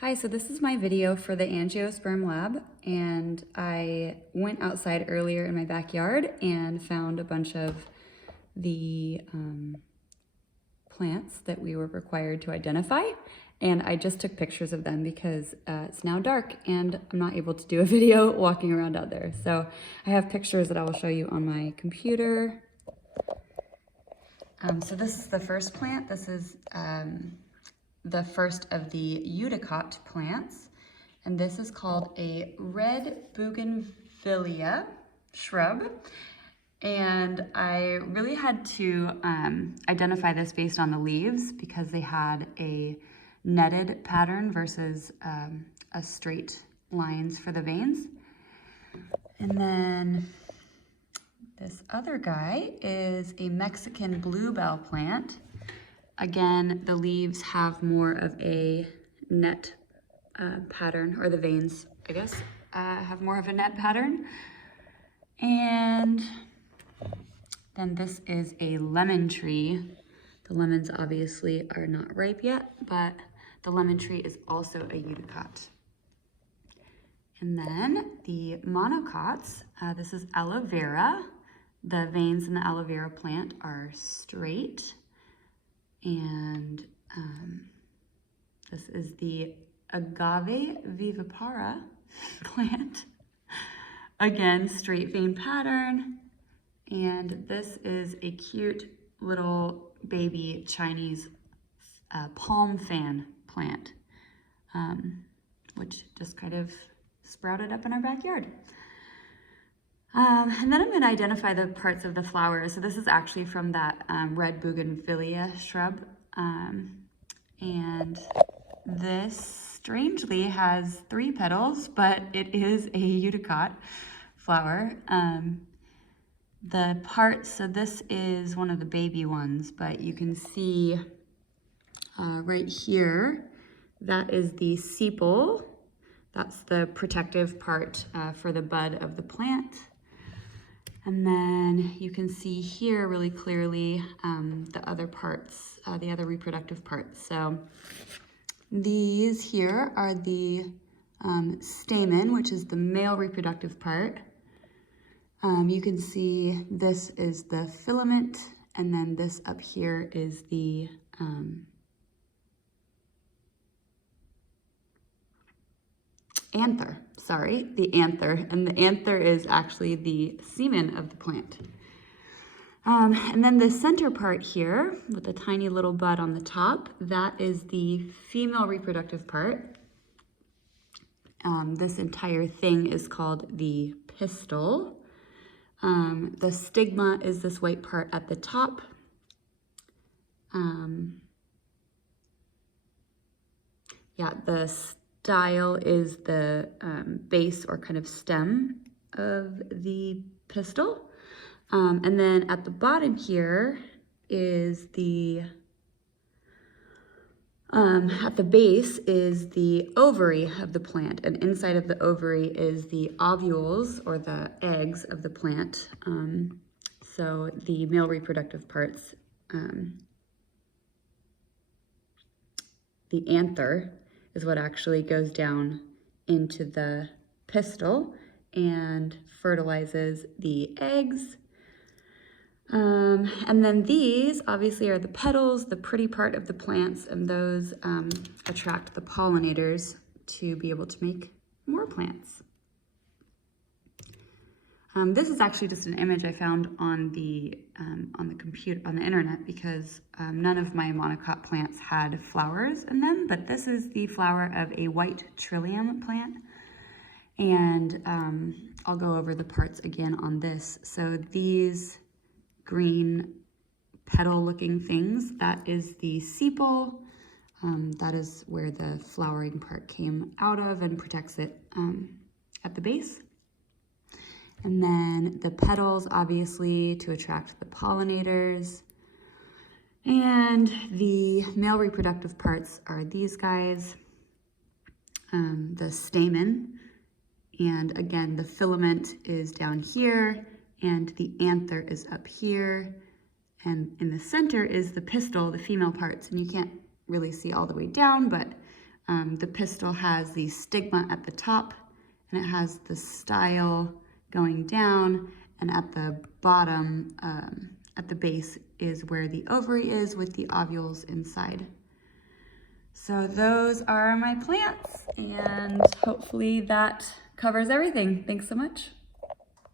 Hi, so this is my video for the Angiosperm lab, and I went outside earlier in my backyard and found a bunch of the plants that we were required to identify, and I just took pictures of them because it's now dark and I'm not able to do a video walking around out there. So I have pictures that I will show you on my computer. So this is the first plant. This is the first of the Eudicot plants, and this is called a red bougainvillea shrub. And I really had to identify this based on the leaves because they had a netted pattern versus a straight lines for the veins. And then this other guy is a Mexican bluebell plant. Again, the leaves have more of a net pattern, or the veins, I guess, have more of a net pattern. And then this is a lemon tree. The lemons obviously are not ripe yet, but the lemon tree is also a Eudicot. And then the monocots, this is aloe vera. The veins in the aloe vera plant are straight. And this is the agave vivipara plant. Again, straight vein pattern. And this is a cute little baby Chinese palm fan plant, which just kind of sprouted up in our backyard. And then I'm going to identify the parts of the flowers. So this is actually from that red bougainvillea shrub. And this strangely has 3 petals, but it is a Eudicot flower. The parts, so this is one of the baby ones, but you can see right here, that is the sepal. That's the protective part for the bud of the plant. And then you can see here really clearly the other parts, the other reproductive parts. So these here are the stamen, which is the male reproductive part. You can see this is the filament, and then this up here is the anther, the anther, and the anther is actually the semen of the plant. And then the center part here with the tiny little bud on the top, that is the female reproductive part. This entire thing is called the pistil. The stigma is this white part at the top. The style is the base or kind of stem of the pistil. And then at the bottom here is the, at the base is the ovary of the plant, and inside of the ovary is the ovules or the eggs of the plant. So the male reproductive parts, the anther is what actually goes down into the pistil and fertilizes the eggs. And then these obviously are the petals, the pretty part of the plants, and those attract the pollinators to be able to make more plants. This is actually just an image I found on the computer, on the internet, because none of my monocot plants had flowers in them, but this is the flower of a white trillium plant. And I'll go over the parts again on this. So these green petal looking things, that is the sepal. That is where the flowering part came out of and protects it at the base. And then the petals, obviously, to attract the pollinators. And the male reproductive parts are these guys, the stamen. And again, the filament is down here, and the anther is up here. And in the center is the pistil, the female parts. And you can't really see all the way down, but The pistil has the stigma at the top, and it has the style going down, and at the bottom, at the base, is where the ovary is with the ovules inside. So those are my plants, and hopefully that covers everything. Thanks so much.